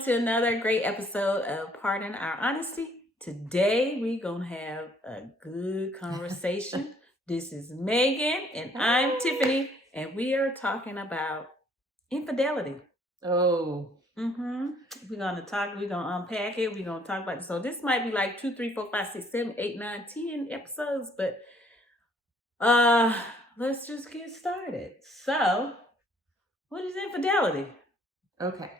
welcome to another great episode of Pardon Our Honesty. Today we're going to have a good conversation. This is Megan and I'm Tiffany, and we are talking about infidelity. Oh. We're going to unpack it. We're going to talk about it. So this might be like 2, 3, 4, 5, 6, 7, 8, 9, 10 episodes, but let's just get started. So, what is infidelity? Okay.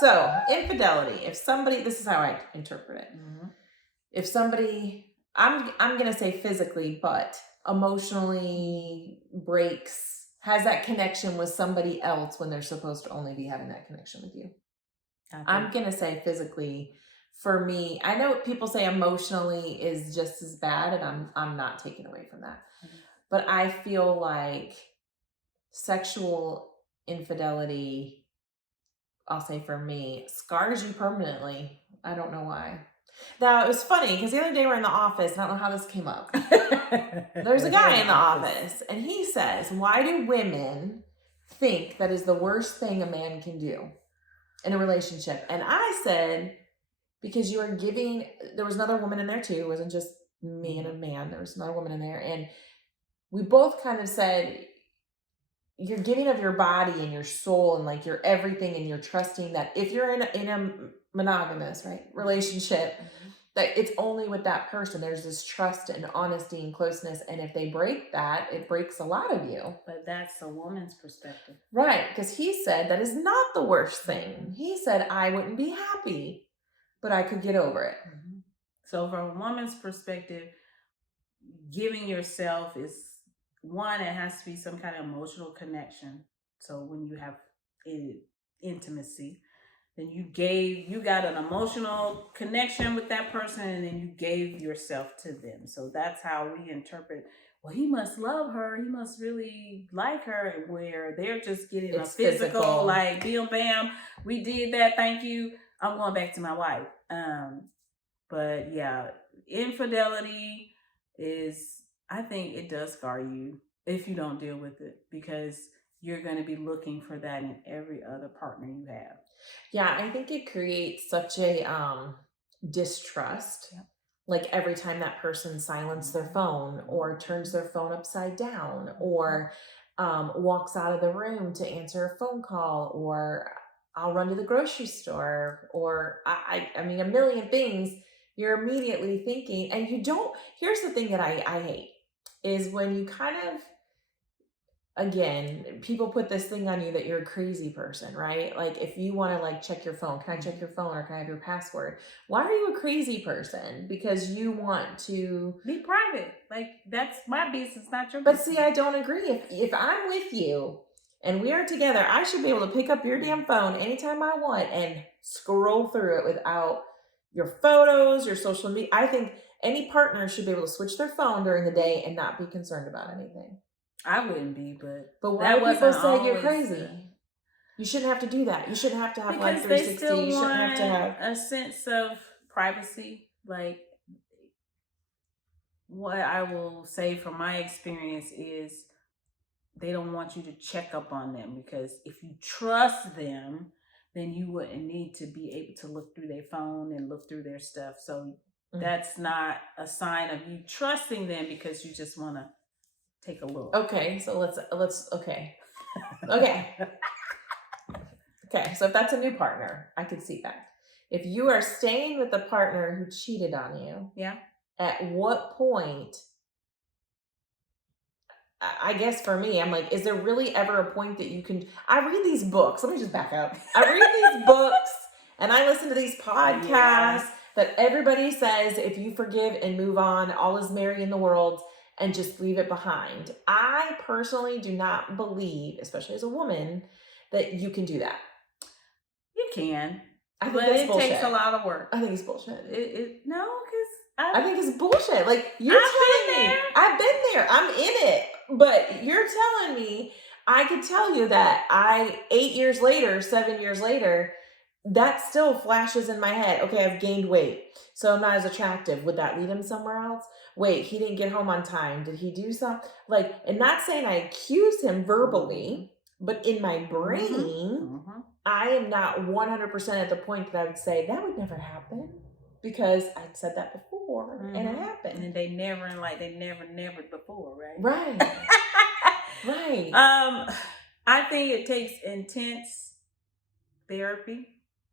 So, infidelity. If somebody, this is how I interpret it. Mm-hmm. If somebody, I'm going to say physically, but emotionally breaks, has that connection with somebody else when they're supposed to only be having that connection with you. Okay. I'm going to say physically. For me, I know people say emotionally is just as bad, and I'm not taken away from that. Mm-hmm. But I feel like sexual infidelity, I'll say for me, scars you permanently. I don't know why. Now, it was funny because the other day we're in the office, and I don't know how this came up. There's a guy in the office, and he says, why do women think that is the worst thing a man can do in a relationship? And I said, because you are giving, there was another woman in there too. It wasn't just me and a man. There was another woman in there. And we both kind of said, you're giving of your body and your soul and like your everything, and you're trusting that if you're in a monogamous, right, relationship, mm-hmm. that it's only with that person. There's this trust and honesty and closeness. And if they break that, it breaks a lot of you. But that's a woman's perspective. Right. Because he said that is not the worst thing. He said, I wouldn't be happy, but I could get over it. Mm-hmm. So from a woman's perspective, giving yourself is, one, it has to be some kind of emotional connection. So when you have intimacy, then you got an emotional connection with that person, and then you gave yourself to them. So that's how we interpret, well, he must love her, he must really like her, where they're just getting a physical, like, bam, bam, we did that, thank you, I'm going back to my wife. But yeah, infidelity is, I think it does scar you if you don't deal with it, because you're going to be looking for that in every other partner you have. Yeah, I think it creates such a distrust. Yep. Like every time that person silences their phone or turns their phone upside down or walks out of the room to answer a phone call, or I'll run to the grocery store, or I mean, a million things you're immediately thinking, and you don't, here's the thing that I hate, is when you kind of, again, people put this thing on you that you're a crazy person, right? Like if you want to like check your phone, can I check your phone, or can I have your password? Why are you a crazy person? Because you want to be private. Like that's my business, not your business. But see, I don't agree. If I'm with you and we are together, I should be able to pick up your damn phone anytime I want and scroll through it without your photos, your social media. I think any partner should be able to switch their phone during the day and not be concerned about anything. I wouldn't be, but why do people say you're crazy? You shouldn't have to do that. You shouldn't have to have like 360. You shouldn't have to have a sense of privacy. Like what I will say from my experience is they don't want you to check up on them, because if you trust them, then you wouldn't need to be able to look through their phone and look through their stuff. So that's not a sign of you trusting them, because you just want to take a look. Okay, so let's okay. Okay, so if that's a new partner, I could see that. If you are staying with a partner who cheated on you, yeah, at what point, I guess for me, I'm like, is there really ever a point that you can, I read these books, let me just back up. I read these books and I listen to these podcasts that everybody says, if you forgive and move on, all is merry in the world, and just leave it behind. I personally do not believe, especially as a woman, that you can do that. You can. I think that's bullshit. It takes a lot of work. I think it's bullshit. No, because I think it's bullshit. Like, you're telling me. I've been there. I'm in it. But you're telling me, I could tell you that 8 years later, 7 years later, that still flashes in my head. Okay, I've gained weight, so I'm not as attractive. Would that lead him somewhere else? Wait, he didn't get home on time. Did he do something? Like, and not saying I accuse him verbally, but in my brain, I am not 100% at the point that I would say that would never happen, because I'd said that before and it happened. And they never never before, right? Right. Right. I think it takes intense therapy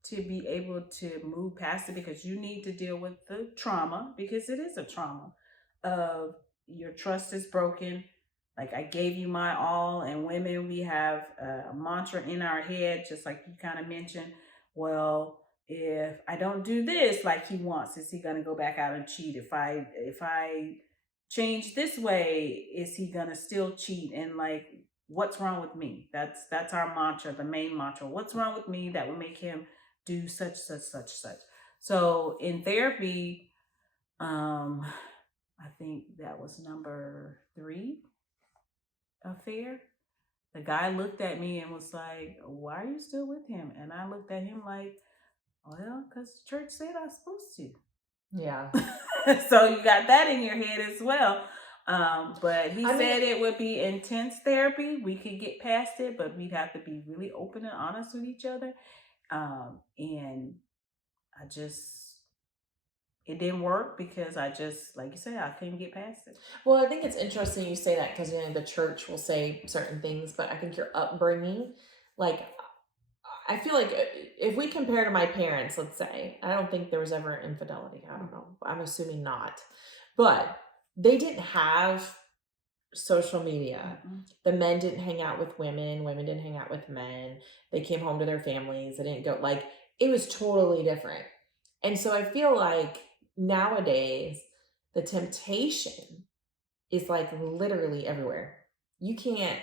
to be able to move past it, because you need to deal with the trauma, because it is a trauma of your trust is broken. Like, I gave you my all, and women, we have a mantra in our head, just like you kind of mentioned. Well, if I don't do this like he wants, is he gonna go back out and cheat? If I change this way, is he gonna still cheat? And like, what's wrong with me? That's our mantra, the main mantra. What's wrong with me that would make him do such, such, such, such? So in therapy, I think that was number 3 affair. The guy looked at me and was like, "Why are you still with him?" And I looked at him like, "Well, because the church said I was supposed to." Yeah. So you got that in your head as well. But he said it would be intense therapy. We could get past it, but we'd have to be really open and honest with each other. And it didn't work, because like you said, I couldn't get past it. Well, I think it's interesting you say that, because the church will say certain things, but I think your upbringing, like, I feel like if we compare to my parents, let's say, I don't think there was ever infidelity. I don't know. I'm assuming not. But they didn't have social media. The men didn't hang out with women. Women didn't hang out with men. They came home to their families. They didn't go, like, it was totally different. And so I feel like nowadays the temptation is like literally everywhere. You can't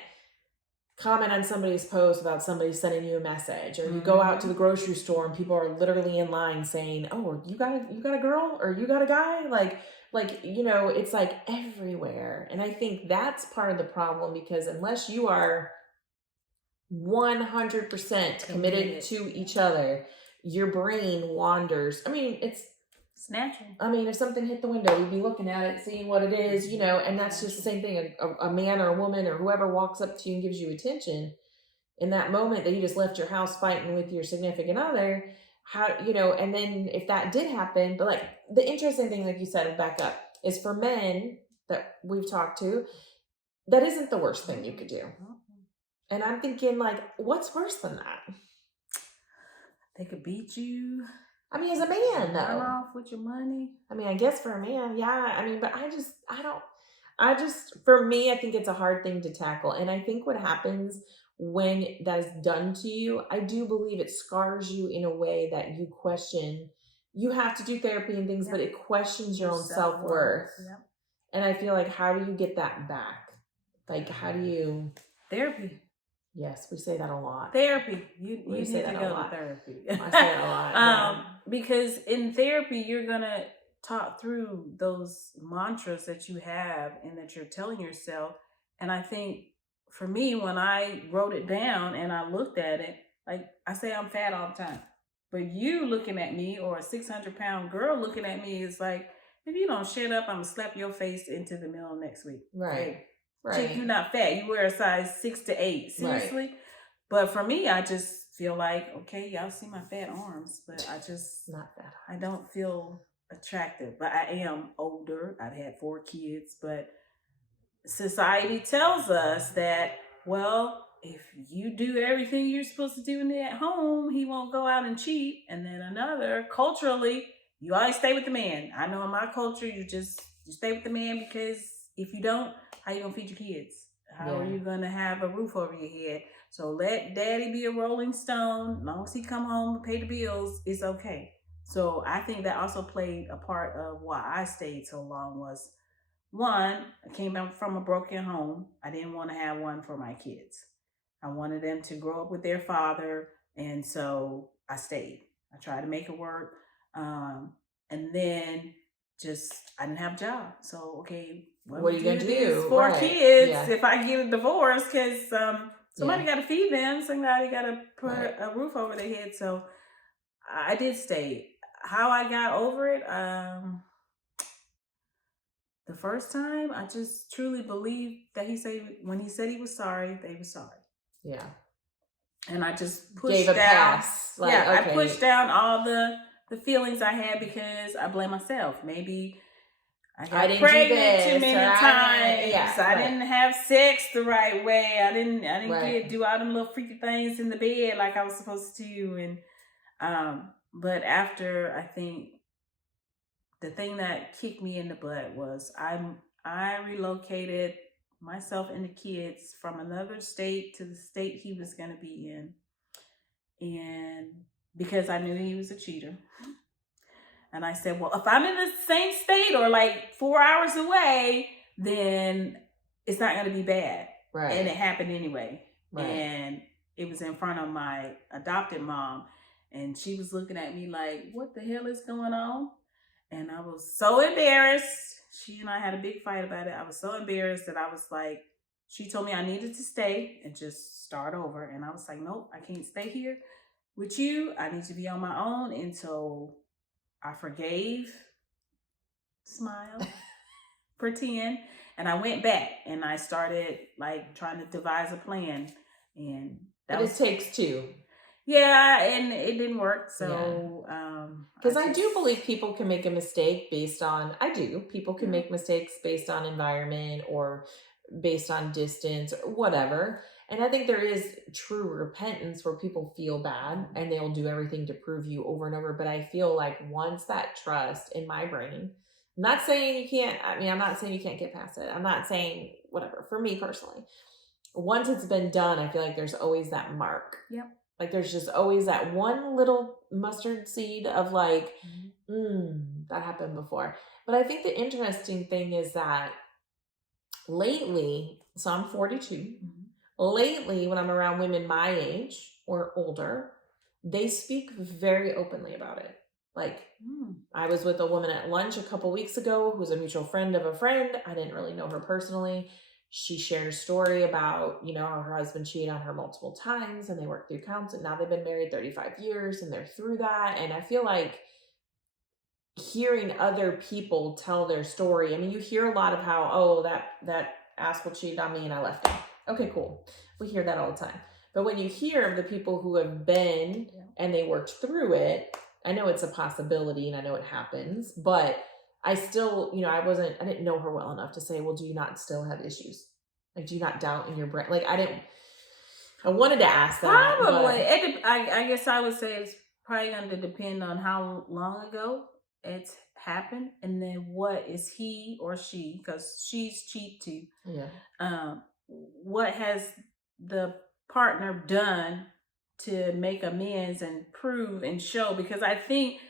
comment on somebody's post without somebody sending you a message, or you go out to the grocery store and people are literally in line saying, "Oh, you got a girl, or you got a guy?" Like, it's like everywhere. And I think that's part of the problem, because unless you are 100% committed to each other, your brain wanders. I mean, it's natural. I mean, if something hit the window, you'd be looking at it, seeing what it is, and that's just the same thing. A man or a woman or whoever walks up to you and gives you attention in that moment that you just left your house fighting with your significant other, and then if that did happen, but like, the interesting thing, like you said, back up, is for men that we've talked to, that isn't the worst thing you could do. And I'm thinking, like, what's worse than that? They could beat you. I mean, as a man, though. Run off with your money. I mean, I guess for a man, yeah. I mean, but for me, I think it's a hard thing to tackle. And I think what happens when that is done to you, I do believe it scars you in a way that you question. You have to do therapy and things, but it questions your own self-worth. Yep. And I feel like, how do you get that back? Like, how do you... Therapy. Yes, we say that a lot. Therapy. You need to go to therapy. I say that a lot. Yeah. Because in therapy, you're going to talk through those mantras that you have and that you're telling yourself. And I think for me, when I wrote it down and I looked at it, like, I say I'm fat all the time. But you looking at me, or a 600-pound girl looking at me, is like, if you don't shut up, I'm going to slap your face into the middle next week. Right. Okay? Right. Chick, you're not fat. You wear a size 6 to 8. Seriously. Right. But for me, I just feel like, okay, y'all see my fat arms, but I just not that. I don't feel attractive. But I am older. I've had 4 kids, but society tells us that, well, if you do everything you're supposed to do at home, he won't go out and cheat. And then another, culturally, you always stay with the man. I know in my culture, you stay with the man, because if you don't, how you gonna feed your kids? How are you gonna have a roof over your head? So let daddy be a rolling stone. As long as he come home and pay the bills, it's okay. So I think that also played a part of why I stayed so long. Was, one, I came from a broken home. I didn't want to have one for my kids. I wanted them to grow up with their father, and so I stayed. I tried to make it work. And then I didn't have a job. So, okay, what are you going to do? 4 kids if I get a divorce, because somebody got to feed them. Somebody got to put a roof over their head. So I did stay. How I got over it, the first time, I just truly believed that when he said he was sorry, they were sorry. Yeah. and I just Gave pushed a down. pass. Yeah, Okay. I pushed down all the feelings I had because I blame myself. Maybe I got pregnant too many times. I didn't have sex the right way. I didn't do all them little freaky things in the bed like I was supposed to. And but after, I think the thing that kicked me in the butt was I relocated myself and the kids from another state to the state he was going to be in, and because I knew he was a cheater. And I said, well, if I'm in the same state or like 4 hours away, then it's not going to be bad. Right. And it happened anyway. Right. And it was in front of my adopted mom. And she was looking at me like, what the hell is going on? And I was so embarrassed. She and I had a big fight about it. I was so embarrassed that I was like, she told me I needed to stay and just start over. And I was like, nope, I can't stay here with you. I need to be on my own. And so I forgave, smile, pretend, and I went back and I started like trying to devise a plan. And it takes two. Yeah, and it didn't work. So, because I do believe people can make a mistake based on, people can make mistakes based on environment or based on distance or whatever. And I think there is true repentance where people feel bad and they'll do everything to prove you over and over. But I feel like once that trust in my brain, I'm not saying you can't, I'm not saying you can't get past it. I'm not saying whatever. For me personally, once it's been done, I feel like there's always that mark. Yep. Like there's just always that one little mustard seed of like, that happened before. But I think the interesting thing is that lately, so I'm 42. Lately, when I'm around women my age or older, they speak very openly about it. Like, I was with a woman at lunch a couple weeks ago who was a mutual friend of a friend. I didn't really know her personally. She shared a story about, how her husband cheated on her multiple times and they worked through counseling. Now they've been married 35 years and they're through that. And I feel like hearing other people tell their story, you hear a lot of how, that asshole cheated on me and I left him. Okay, cool. We hear that all the time. But when you hear of the people who have been and they worked through it, I know it's a possibility and I know it happens, but I still, I didn't know her well enough to say, well, do you not still have issues? Like, do you not doubt in your brain? Like, I wanted to ask that. Probably. I guess I would say it's probably going to depend on how long ago it's happened, and then what is he or she, because she's cheat too. Yeah. What has the partner done to make amends and prove and show? Because I think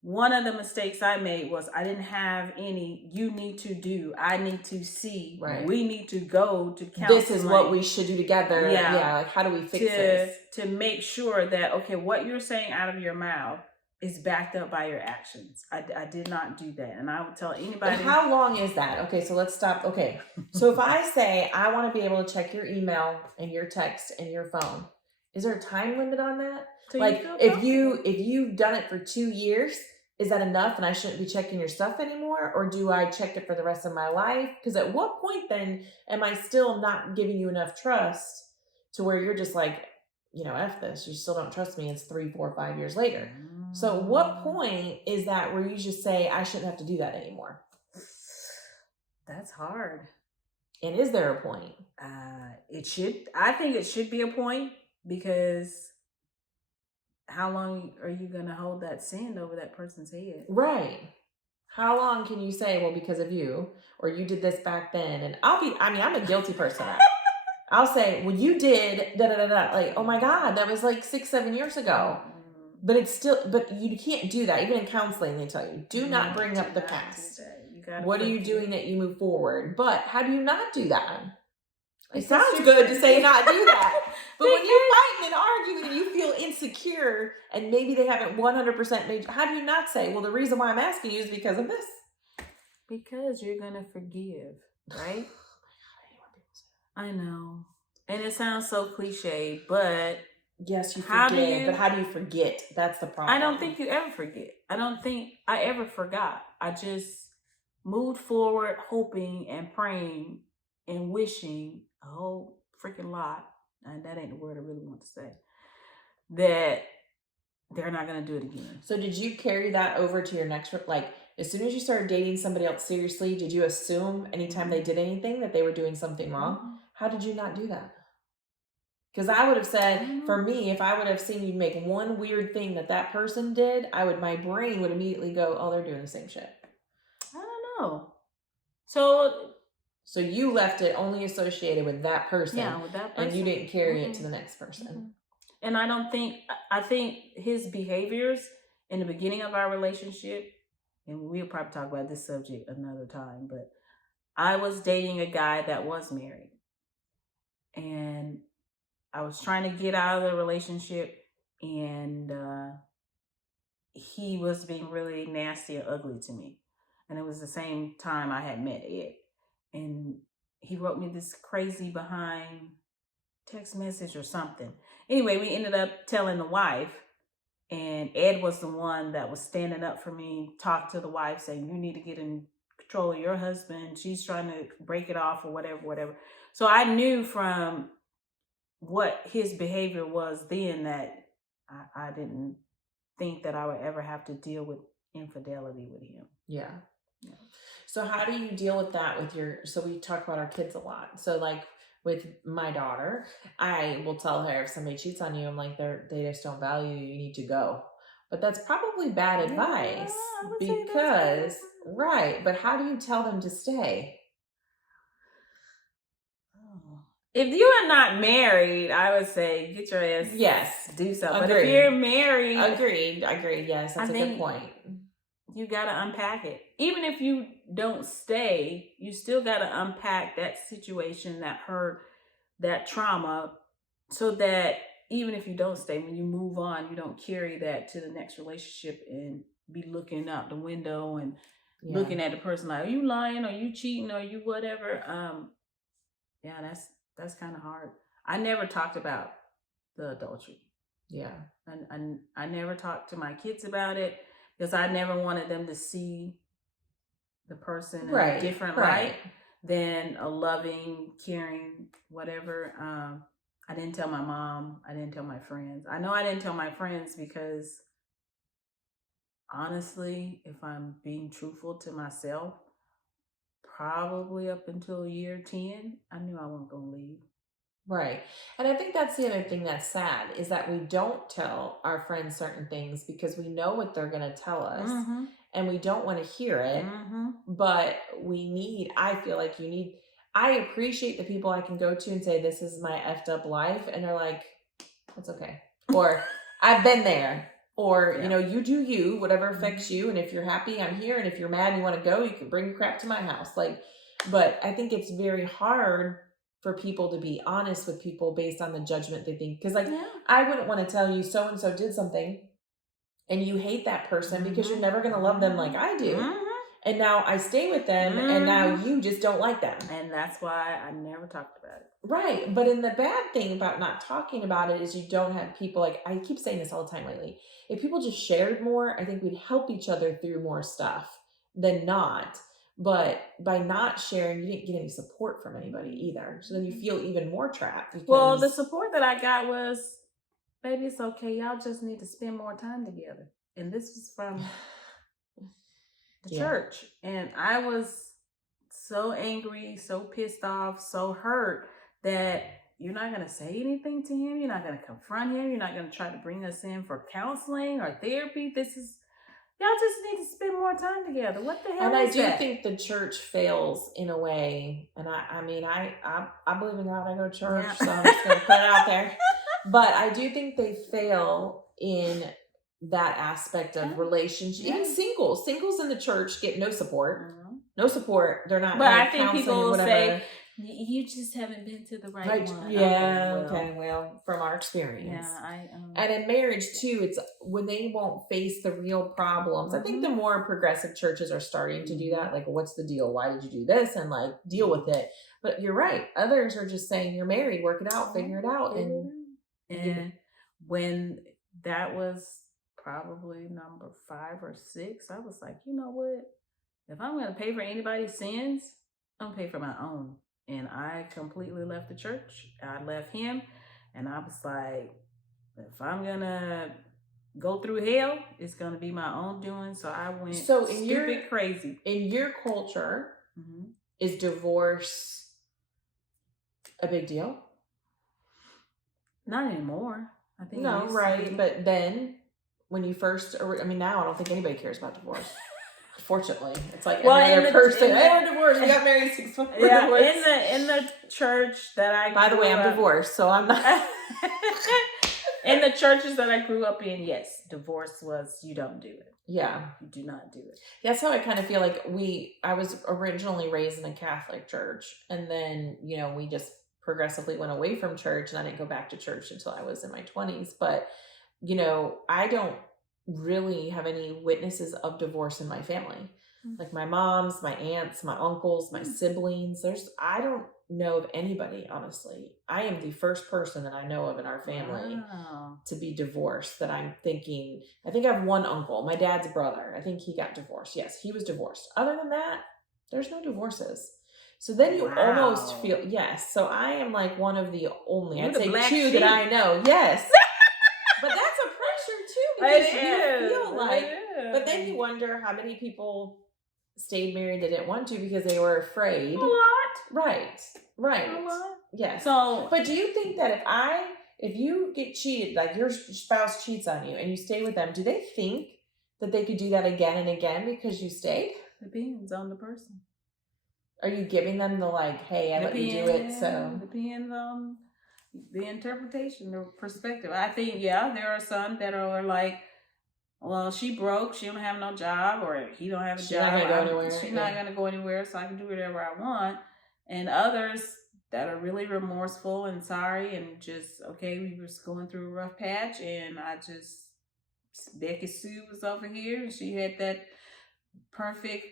one of the mistakes I made was I didn't have any, you need to do, I need to see, we need to go to counseling. This is what we should do together. Yeah. Like, how do we fix this? To make sure that, okay, what you're saying out of your mouth is backed up by your actions. I did not do that. And I would tell anybody. But how long is that? Okay, so let's stop. Okay. So if I say, I want to be able to check your email and your text and your phone, is there a time limit on that? Like if you've done it for 2 years, is that enough and I shouldn't be checking your stuff anymore? Or do I check it for the rest of my life? Because at what point then am I still not giving you enough trust to where you're just like, F this, you still don't trust me. It's 3, 4, 5 years later. So what point is that where you just say, I shouldn't have to do that anymore? That's hard. And is there a point? I think it should be a point, because how long are you going to hold that sin over that person's head? Right. How long can you say, well, because of you, or you did this back then? And I'm a guilty person. I'll say, well, you did da-da-da-da. Like, oh my God, that was like 6, 7 years ago. But but you can't do that. Even in counseling, they tell you, do not bring up the past. What are you doing that you move forward? But how do you not do that? It sounds good to say not do that. But when you're fighting and arguing and you feel insecure and maybe they haven't 100% made, how do you not say, well, the reason why I'm asking you is because of this? Because you're going to forgive, right? I know. And it sounds so cliche, but yes, you forgive, but how do you forget? That's the problem. I don't think you ever forget. I don't think I ever forgot. I just moved forward hoping and praying and wishing a whole freaking lot and that ain't the word I really want to say, that they're not going to do it again. So did you carry that over to your next, like, as soon as you started dating somebody else seriously, did you assume anytime they did anything that they were doing something wrong? How did you not do that? Because I would have said, for me, if I would have seen you make one weird thing that person did, my brain would immediately go, oh, they're doing the same shit. I don't know. So you left it only associated with that person. Yeah, with that person. And you didn't carry it to the next person. And I think his behaviors in the beginning of our relationship, and we'll probably talk about this subject another time, but I was dating a guy that was married. And I was trying to get out of the relationship, and he was being really nasty and ugly to me. And it was the same time I had met Ed. And he wrote me this crazy behind text message or something. Anyway, we ended up telling the wife, and Ed was the one that was standing up for me, talked to the wife, saying, you need to get in control of your husband. She's trying to break it off or whatever. So I knew from what his behavior was then that I didn't think that I would ever have to deal with infidelity with him. Yeah. So how do you deal with that with so we talk about our kids a lot. So like with my daughter, I will tell her if somebody cheats on you, I'm like, they just don't value you, you need to go. But that's probably bad advice because, right. But how do you tell them to stay? If you are not married, I would say get your ass. Yes. Do something. But if you're married. Agreed. Yes, that's a good point. You got to unpack it. Even if you don't stay, you still got to unpack that situation, that hurt, that trauma, so that even if you don't stay, when you move on, you don't carry that to the next relationship and be looking out the window and looking at the person like, are you lying? Are you cheating? Are you whatever? Yeah, that's kind of hard. I never talked about the adultery. Yeah. And I never talked to my kids about it because I never wanted them to see the person in a different light than a loving, caring, whatever. I didn't tell my mom. I didn't tell my friends. I know I didn't tell my friends because honestly, if I'm being truthful to myself, probably up until year 10, I knew I wasn't going to leave. Right. And I think that's the other thing that's sad is that we don't tell our friends certain things because we know what they're going to tell us and we don't want to hear it. But I feel like I appreciate the people I can go to and say, this is my effed up life. And they're like, that's okay. Or I've been there. Or, you do you, whatever affects you. And if you're happy, I'm here. And if you're mad and you want to go, you can bring your crap to my house. But I think it's very hard for people to be honest with people based on the judgment they think. Because I wouldn't want to tell you so-and-so did something and you hate that person because you're never going to love them like I do. And now I stay with them and now you just don't like them. And that's why I never talked about it. Right. But in the bad thing about not talking about it is you don't have people, like I keep saying this all the time lately. If people just shared more, I think we'd help each other through more stuff than not. But by not sharing, you didn't get any support from anybody either. So then you feel even more trapped. Well, the support that I got was, baby, it's okay. Y'all just need to spend more time together. And this was from the church. And I was so angry, so pissed off, so hurt that you're not going to say anything to him. You're not going to confront him. You're not going to try to bring us in for counseling or therapy. Y'all just need to spend more time together. What the hell is that? And I do think the church fails in a way. And I mean, I believe in God. I go to church, so I'm just going to put it out there. But I do think they fail in that aspect of relationship. Even singles in the church get no support. No support. They're not. But I think people will say, you just haven't been to the right one. Yeah. Okay. Well, from our experience. Yeah. And in marriage too, it's when they won't face the real problems. I think the more progressive churches are starting to do that. Like, what's the deal? Why did you do this? And like, deal with it. But you're right. Others are just saying, you're married, work it out, figure it out. And when that was probably number 5 or 6, I was like, you know what? If I'm going to pay for anybody's sins, I'm going to pay for my own. And I completely left the church. I left him. And I was like, if I'm gonna go through hell, it's gonna be my own doing. So I went stupid crazy. In your culture, Mm-hmm. is divorce a big deal? Not anymore. I think no, right. But then when you first, I mean, now I don't think anybody cares about divorce. Fortunately, it's like every other person. Hey, we're divorced. We got married 6 months. Yeah, in the church that I. By the way, I'm divorced, so I'm not. In the churches that I grew up in, yes, divorce was you don't do it. Yeah, you do not do it. That's how I kind of feel like I was originally raised in a Catholic church, and then we just progressively went away from church, and I didn't go back to church until I was in my 20s. But I don't really have any witnesses of divorce in my family. Like my mom's, my aunts, my uncles, my siblings. I don't know of anybody, honestly. I am the first person that I know of in our family to be divorced that I'm thinking. I think I have one uncle, my dad's brother. I think he got divorced. Yes, he was divorced. Other than that, there's no divorces. So then you almost feel, yes. So I am like one of the only, I'd say two that I know. Yes. But that's a pressure too, because you feel like, but then you wonder how many people stayed married that didn't want to because they were afraid. A lot. Right. A lot. Yes. So, but do you think that if you get cheated, like your spouse cheats on you and you stay with them, do they think that they could do that again and again because you stayed? Depends on the person. Are you giving them the like, hey, I let you do it, so? Depends on the interpretation, the perspective. I think, there are some that are like, well, she broke, she don't have no job, or he don't have a job. She's not gonna go anywhere. She's not gonna go anywhere, so I can do whatever I want. And others that are really remorseful and sorry and just, okay, we were going through a rough patch, and Becky Sue was over here, and she had that perfect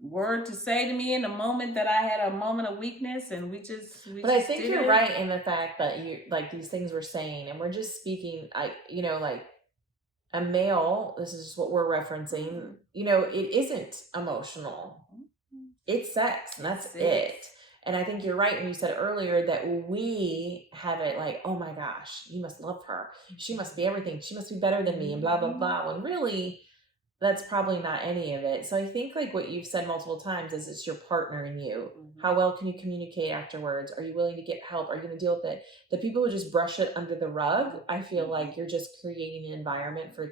word to say to me in the moment that I had a moment of weakness, and but I think you're right in the fact that you like these things we're saying, and we're just speaking, like a male, this is just what we're referencing, it isn't emotional. It's sex, and that's it. And I think you're right when you said earlier that we have it like, oh my gosh, you must love her. She must be everything. She must be better than me, and blah, blah, blah. When really, that's probably not any of it. So I think like what you've said multiple times is it's your partner and you. How well can you communicate afterwards? Are you willing to get help? Are you going to deal with it? The people who just brush it under the rug, I feel like you're just creating an environment for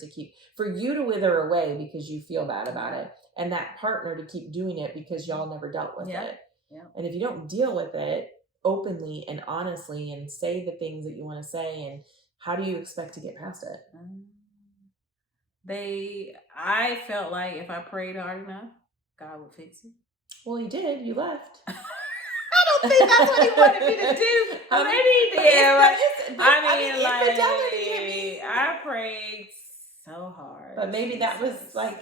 you to wither away because you feel bad about it. And that partner to keep doing it because y'all never dealt with it. Yeah. And if you don't deal with it openly and honestly and say the things that you want to say, and how do you expect to get past it? I felt like if I prayed hard enough, God would fix it. Well, he did. You left. I don't think that's what he wanted me to do. Maybe he did. I prayed so hard. But maybe that was like,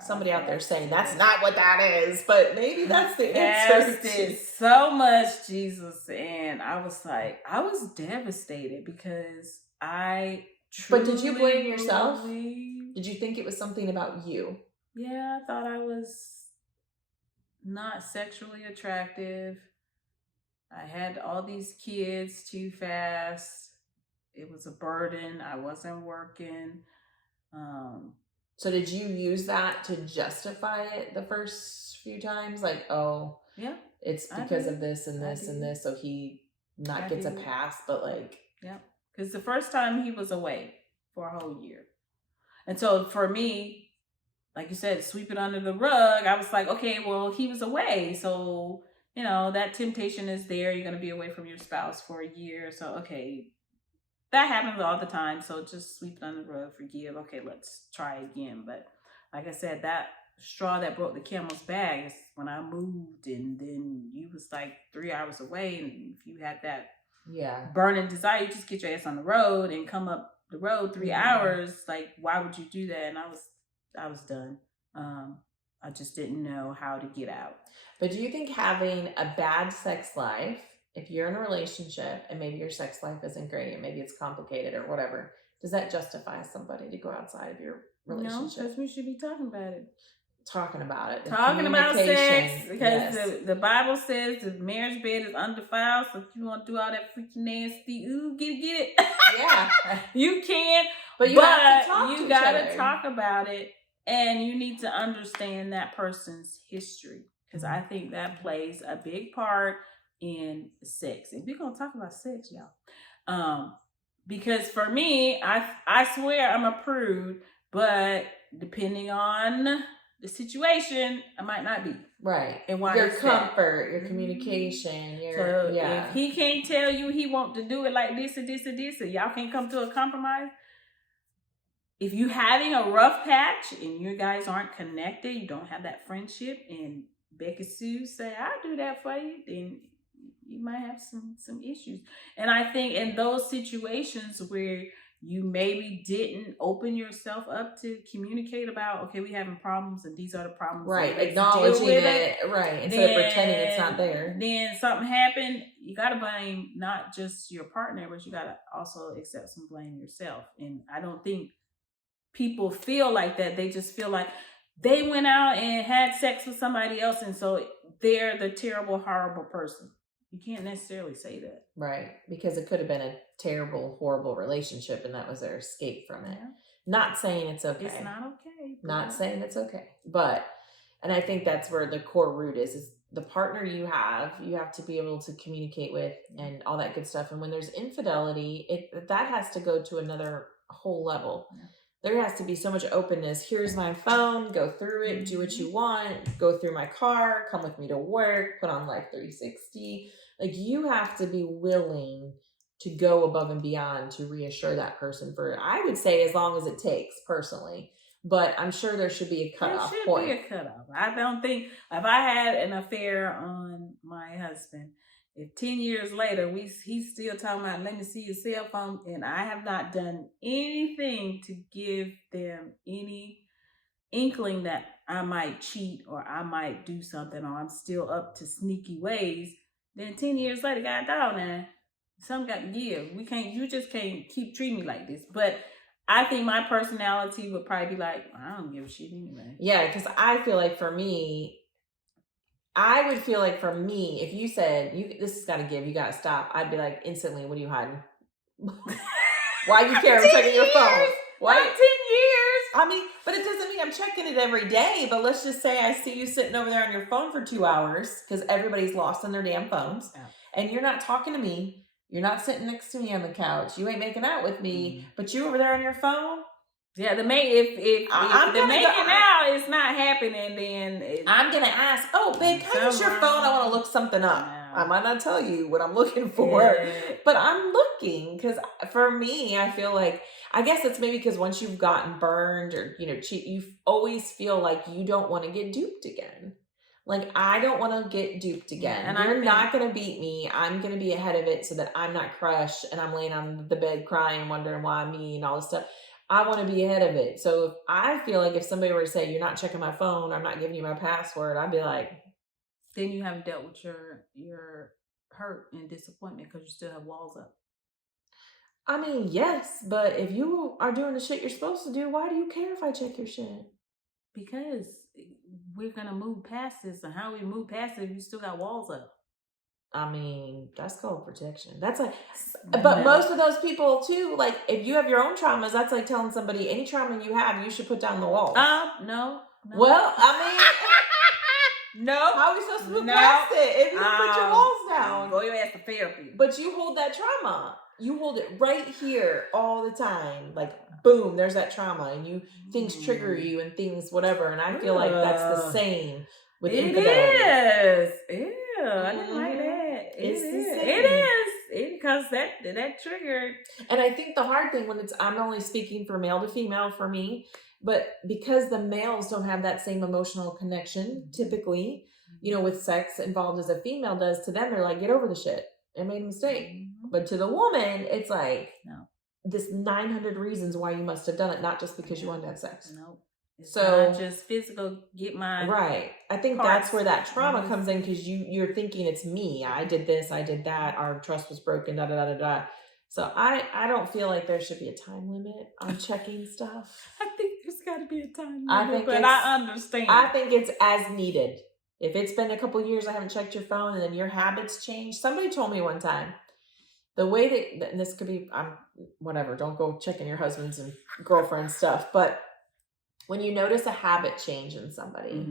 somebody out there saying that's not what that is, but maybe that's the answer. Did so much, Jesus, and I was devastated because But did you blame yourself? Did you think it was something about you? Yeah, I thought I was not sexually attractive. I had all these kids too fast. It was a burden. I wasn't working. So did you use that to justify it the first few times? Like, oh, yeah, it's because of this and this and this, so he gets a pass, but like... Yeah, because the first time he was away for a whole year. And so for me, like you said, sweep it under the rug. I was like, okay, well, he was away. So, that temptation is there. You're going to be away from your spouse for a year. So, okay, that happens all the time. So just sweep it under the rug, forgive. Okay, let's try again. But like I said, that straw that broke the camel's back is when I moved, and then you was like 3 hours away. And if you had that burning desire, you just get your ass on the road and come up the road 3 hours. Like, why would you do that? And I was done. I just didn't know how to get out. But do you think having a bad sex life, if you're in a relationship and maybe your sex life isn't great and maybe it's complicated or whatever, does that justify somebody to go outside of your relationship? No, because we should be talking about it. talking about it. Talking about sex, because yes. the Bible says the marriage bed is undefiled. So if you want to do all that freaking nasty, get it. Yeah. You can, but you have to talk you to gotta each other. talk about it, and you need to understand that person's history, because I think that plays a big part in sex. And we're gonna talk about sex, y'all. Because for me, I swear I'm a prude, but depending on the situation, I might not be. Right. And why your is comfort, that? your communication, So yeah. if he can't tell you he want to do it like this and this and this, and y'all can't come to a compromise, if you having a rough patch and you guys aren't connected, you don't have that friendship, and Becky Sue say, I'll do that for you, then you might have some issues. And I think in those situations where you maybe didn't open yourself up to communicate about, okay, we having problems and these are the problems, right, let's acknowledging deal with it, right, instead of pretending it's not there. Then something happened, you gotta blame not just your partner, but you gotta also accept some blame yourself. And I don't think people feel like that. They just feel like they went out and had sex with somebody else, and so they're the terrible, horrible person. You can't necessarily say that. Right, because it could have been a terrible, horrible relationship, and that was their escape from it. Yeah. Not saying it's okay. It's not okay. Not saying it's okay. But, and I think that's where the core root is the partner you have to be able to communicate with and all that good stuff. And when there's infidelity, that has to go to another whole level. Yeah. There has to be so much openness. Here's my phone, go through it, do what you want, go through my car, come with me to work, put on Life 360. Like, you have to be willing to go above and beyond to reassure that person for, I would say, as long as it takes, personally. But I'm sure there should be a cutoff point. There should be a cutoff. I don't think, if I had an affair on my husband, if 10 years later he's still talking about, let me see your cell phone, and I have not done anything to give them any inkling that I might cheat or I might do something, or I'm still up to sneaky ways, then 10 years later, God dog, now something got to give. You just can't keep treating me like this. But I think my personality would probably be like, I don't give a shit anyway. Yeah, because I feel like for me, if you said, this has got to give, you got to stop, I'd be like, instantly, what are you hiding? Why you care? I'm checking your phone. What? Like 10 years. I mean, but it doesn't mean I'm checking it every day. But let's just say I see you sitting over there on your phone for 2 hours, because everybody's lost on their damn phones. Yeah. And you're not talking to me. You're not sitting next to me on the couch. You ain't making out with me, but you over there on your phone. Yeah, if the making out is not happening, then I'm gonna ask, oh babe, can I use your phone? I want to look something up. No. I might not tell you what I'm looking for, but I'm looking, because for me, I feel like, I guess it's maybe because once you've gotten burned or cheat, you always feel like you don't want to get duped again. Like, I don't want to get duped again. And you're not going to beat me. I'm going to be ahead of it so that I'm not crushed and I'm laying on the bed crying, wondering why me and all this stuff. I want to be ahead of it. So if I feel like if somebody were to say, you're not checking my phone, I'm not giving you my password, I'd be like, then you haven't dealt with your hurt and disappointment, because you still have walls up. I mean, yes, but if you are doing the shit you're supposed to do, why do you care if I check your shit? Because we're going to move past this. And how we move past it if you still got walls up? I mean, that's called protection. That's like, but most of those people too, like, if you have your own traumas, that's like telling somebody, any trauma you have, you should put down the walls. No. Well, I mean, no. How are we supposed to move past it if you don't put your walls down? Go your ass to therapy. But you hold that trauma. You hold it right here all the time. Like, boom, there's that trauma, and things trigger you and things whatever. And I feel like that's the same with infidelity. It is. Ew, I didn't like that. It is. Because that triggered. And I think the hard thing I'm only speaking for male to female for me, but because the males don't have that same emotional connection, typically, with sex involved as a female does, to them, they're like, get over the shit. I made a mistake. But to the woman, it's like, no, this 900 reasons why you must have done it, not just because you wanted to have sex. No. So not just physical, right. I think that's where that trauma comes in, because you're thinking it's me. I did this, I did that, our trust was broken, da da da da da. So I don't feel like there should be a time limit on checking stuff. I think there's got to be a time I limit, think but it's- I understand. I think it's as needed. If it's been a couple years, I haven't checked your phone, and then your habits change. Somebody told me one time, the way that, and this could be, whatever, don't go checking your husband's and girlfriend's stuff, but when you notice a habit change in somebody,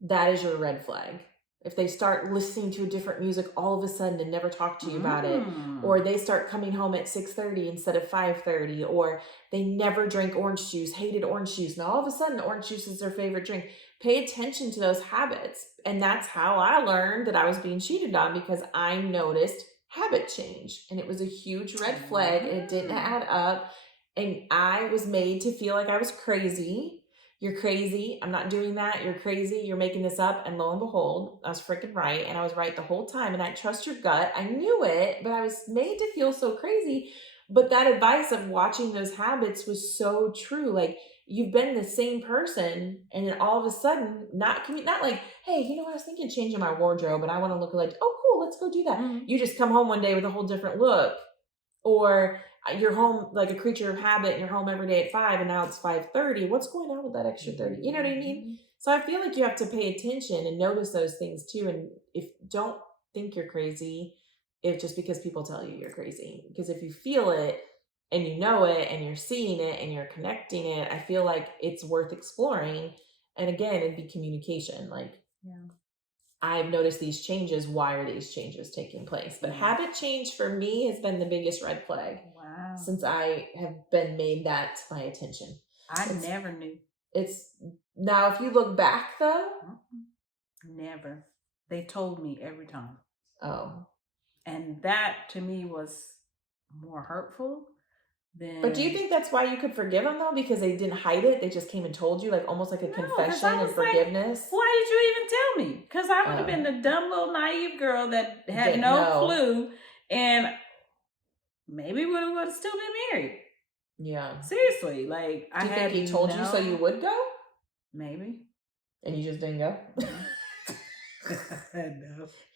that is your red flag. If they start listening to a different music all of a sudden and never talk to you about it, or they start coming home at 6:30 instead of 5:30, or they never drank orange juice, hated orange juice, and all of a sudden orange juice is their favorite drink. Pay attention to those habits. And that's how I learned that I was being cheated on, because I noticed habit change, and it was a huge red flag, and it didn't add up, and I was made to feel like I was crazy. You're crazy. I'm not doing that. You're crazy. You're making this up. And lo and behold, I was freaking right. And I was right the whole time. And I trust your gut. I knew it, but I was made to feel so crazy. But that advice of watching those habits was so true. Like, you've been the same person, and then all of a sudden, not like, hey, you know what, I was thinking of changing my wardrobe, and I want to look like, oh, cool, let's go do that. You just come home one day with a whole different look. Or you're home like a creature of habit, and you're home every day at 5, and now it's 5:30. What's going on with that extra 30? You know what I mean? So I feel like you have to pay attention and notice those things too. And don't think you're crazy if just because people tell you you're crazy. Because if you feel it and you know it and you're seeing it and you're connecting it, I feel like it's worth exploring. And again, it'd be communication. Like, I've noticed these changes. Why are these changes taking place? But habit change for me has been the biggest red flag. Wow. Since I have been made that my attention. I never knew. It's now, if you look back though. Never. They told me every time. Oh. And that to me was more hurtful. But do you think that's why you could forgive them though? Because they didn't hide it. They just came and told you, like almost like a confession and forgiveness. Like, why did you even tell me? Because I would have been the dumb little naive girl that had no clue, and maybe would have still been married. Yeah. Seriously, like do you think he told you so you would go? Maybe. And you just didn't go? No.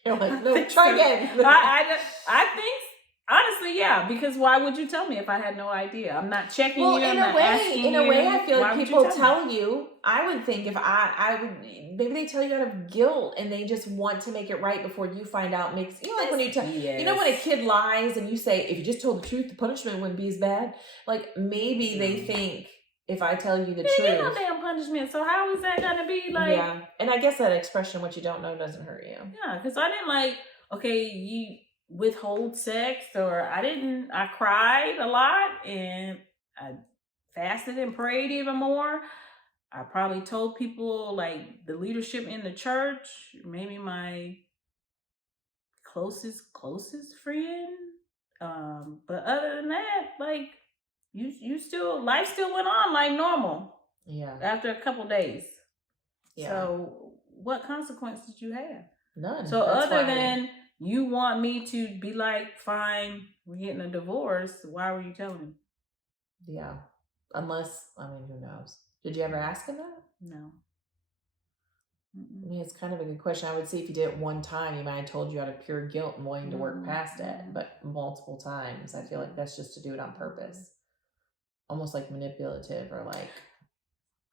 You're like, no, try again. I think. Honestly, yeah, because why would you tell me if I had no idea? I'm not checking you. I'm not asking you. In a way, I feel like people tell you. I would think if I would, maybe they tell you out of guilt and they just want to make it right before you find out. Makes, you know, like when you tell, you know, when a kid lies and you say, if you just told the truth, the punishment wouldn't be as bad. Like maybe they think if I tell you the truth, ain't no damn punishment. So how is that gonna be like? Yeah, and I guess that expression, what you don't know, doesn't hurt you. Yeah, because I didn't like. Okay, you withhold sex, or I cried a lot, and I fasted and prayed even more. I probably told people, like the leadership in the church, maybe my closest friend. But other than that, like you still, life still went on like normal. Yeah. After a couple days. Yeah. So what consequence did you have? None. So other than you want me to be like, fine, we're getting a divorce, why were you telling me? Yeah. Unless, I mean, who knows? Did you ever ask him that? No. I mean, it's kind of a good question. I would say if you did it one time, you might have told you out of pure guilt and wanting to work past it. But multiple times, I feel like that's just to do it on purpose. Almost like manipulative, or like...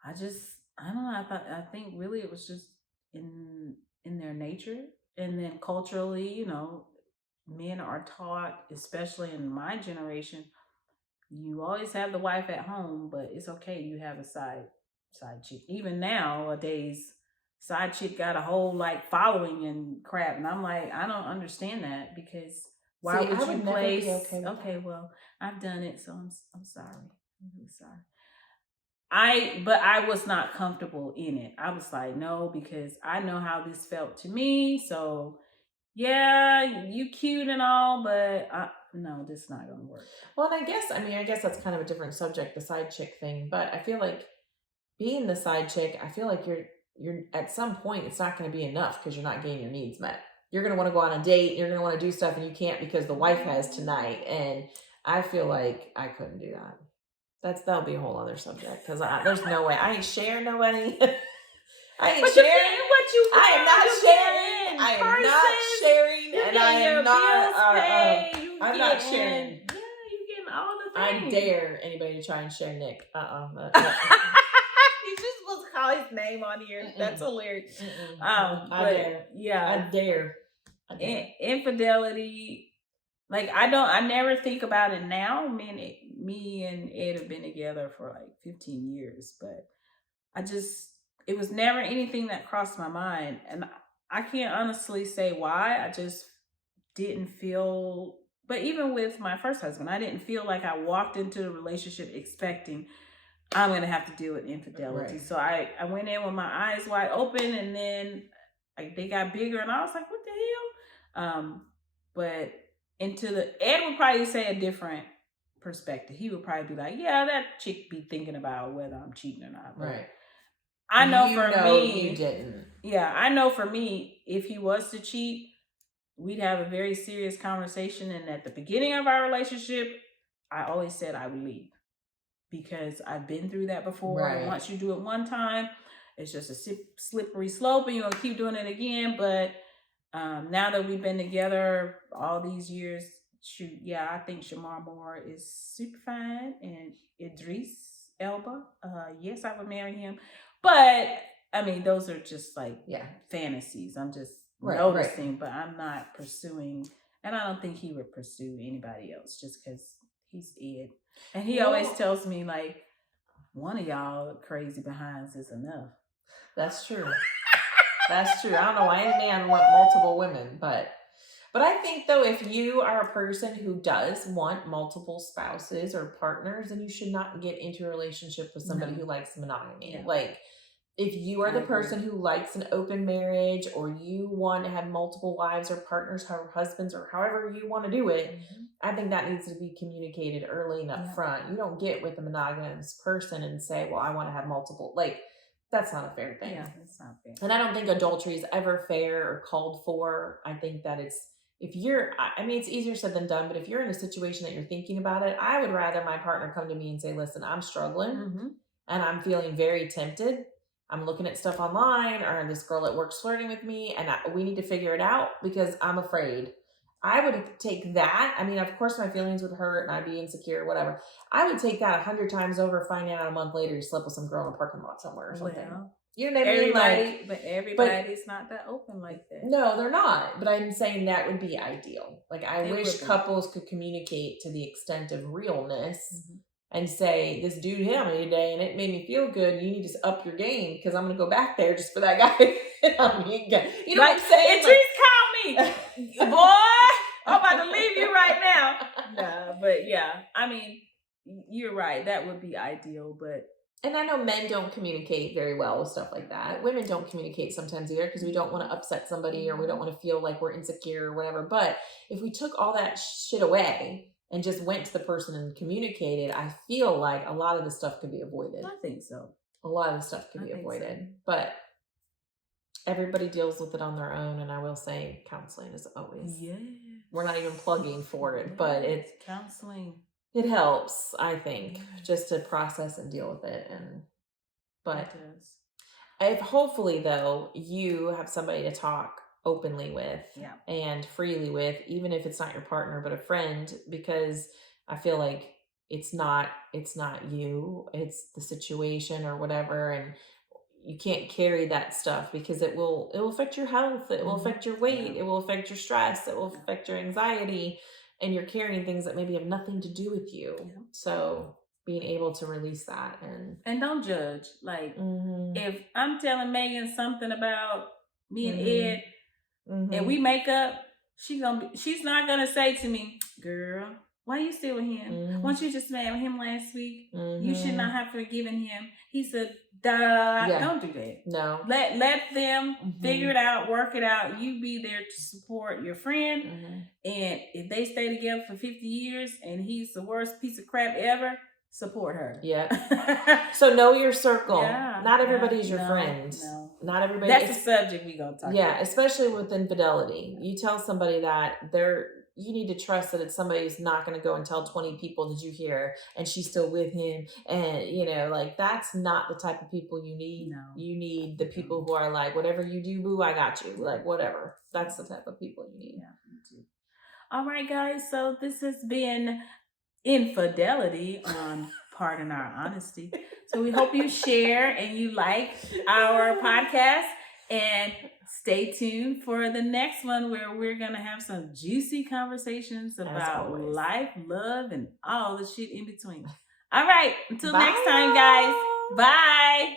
I don't know. I think really it was just in their nature. And then culturally, you know, men are taught, especially in my generation, you always have the wife at home, but it's okay. You have a side chick. Even nowadays, side chick got a whole like following and crap. And I'm like, I don't understand that, because why would you place? Okay, well, I've done it, so I'm sorry. I'm really sorry. But I was not comfortable in it. I was like, no, because I know how this felt to me. So yeah, you cute and all, but no, this is not going to work. Well, and I guess that's kind of a different subject, the side chick thing. But I feel like being the side chick, I feel like you're at some point, it's not going to be enough because you're not getting your needs met. You're going to want to go on a date. You're going to want to do stuff, and you can't because the wife has tonight. And I feel like I couldn't do that. That'll be a whole other subject, because there's no way. I ain't sharing nobody. I am not sharing. I'm not sharing. Yeah, you getting all the I dare anybody to try and share Nick. You're just supposed to call his name on here. That's hilarious. I dare. Yeah. I dare. Infidelity. Like I never think about it now. Me and Ed have been together for like 15 years, but it was never anything that crossed my mind. And I can't honestly say why. I just didn't feel, but even with my first husband, I didn't feel like I walked into the relationship expecting I'm going to have to deal with infidelity. Right. So I went in with my eyes wide open, and then they got bigger, and I was like, what the hell? But Ed would probably say a different perspective. He would probably be like, yeah, that chick be thinking about whether I'm cheating or not. But right. I know me, you didn't. Yeah, I know for me, if he was to cheat, we'd have a very serious conversation. And at the beginning of our relationship, I always said I would leave because I've been through that before. Right. And once you do it one time, it's just a slippery slope, and you're gonna keep doing it again. But now that we've been together all these years, I think Shamar Moore is super fine, and Idris Elba, yes, I would marry him. But I mean, those are just like fantasies. I'm just noticing, but I'm not pursuing, and I don't think he would pursue anybody else just because he's Ed. And he always tells me, like, one of y'all crazy behinds is enough. That's true. That's true. I don't know why any man want multiple women, but I think, though, if you are a person who does want multiple spouses or partners, then you should not get into a relationship with somebody who likes monogamy. Yeah. Like, if you are the person who likes an open marriage, or you want to have multiple wives or partners or husbands or however you want to do it, I think that needs to be communicated early and up front. You don't get with a monogamous person and say, well, I want to have multiple. Like, that's not a fair thing. Yeah, that's not fair. And I don't think adultery is ever fair or called for. I think that it's easier said than done, but if you're in a situation that you're thinking about it, I would rather my partner come to me and say, listen, I'm struggling and I'm feeling very tempted. I'm looking at stuff online, or this girl at work's flirting with me, and we need to figure it out because I'm afraid. I would take that. I mean, of course, my feelings would hurt and I'd be insecure, whatever. I would take that 100 times over, finding out a month later you slept with some girl in a parking lot somewhere or something. Well, you know what I mean? But everybody's not that open like that. No, they're not. But I'm saying that would be ideal. Like, I wish couples could communicate to the extent of realness. And say, this dude hit on me today and it made me feel good. You need to up your game because I'm going to go back there just for that guy to hit on me again. You know what I'm saying? Idris, call me. Boy, I'm about to leave you right now. No, but yeah, I mean, you're right. That would be ideal, but. And I know men don't communicate very well with stuff like that. Women don't communicate sometimes either because we don't want to upset somebody, or we don't want to feel like we're insecure or whatever. But if we took all that shit away and just went to the person and communicated, I feel like a lot of the stuff could be avoided. I think so. A lot of the stuff could be avoided. So. But everybody deals with it on their own. And I will say counseling is always... Yes. We're not even plugging for it, but it's... Counseling. It helps, I think, just to process and deal with it. But it does. If hopefully, though, you have somebody to talk openly with and freely with, even if it's not your partner but a friend, because I feel like it's not you, it's the situation or whatever, and you can't carry that stuff because it will affect your health, it will affect your weight, it will affect your stress, it will affect your anxiety, and you're carrying things that maybe have nothing to do with you. So being able to release that and don't judge. Like if I'm telling Megan something about me and Ed, and we make up, she's not gonna say to me, girl, why you still with him? Once you just met him last week, you should not have forgiven him. He said, don't do that. No. Let them figure it out, work it out. You be there to support your friend. And if they stay together for 50 years and he's the worst piece of crap ever, support her. Yeah. So know your circle. Not everybody's your friend. No. Not everybody. That's the subject we gonna talk about. Yeah, especially with infidelity. You tell somebody that you need to trust that it's somebody who's not going to go and tell 20 people, did you hear? And she's still with him. And, like, that's not the type of people you need. No. You need the people who are like, whatever you do, boo, I got you. Like, whatever. That's the type of people you need. Yeah, me too. All right, guys. So this has been infidelity on Pardon Our Honesty. So we hope you share and you like our podcast, and stay tuned for the next one where we're going to have some juicy conversations about life, love, and all the shit in between. All right. Until next time, guys. Bye.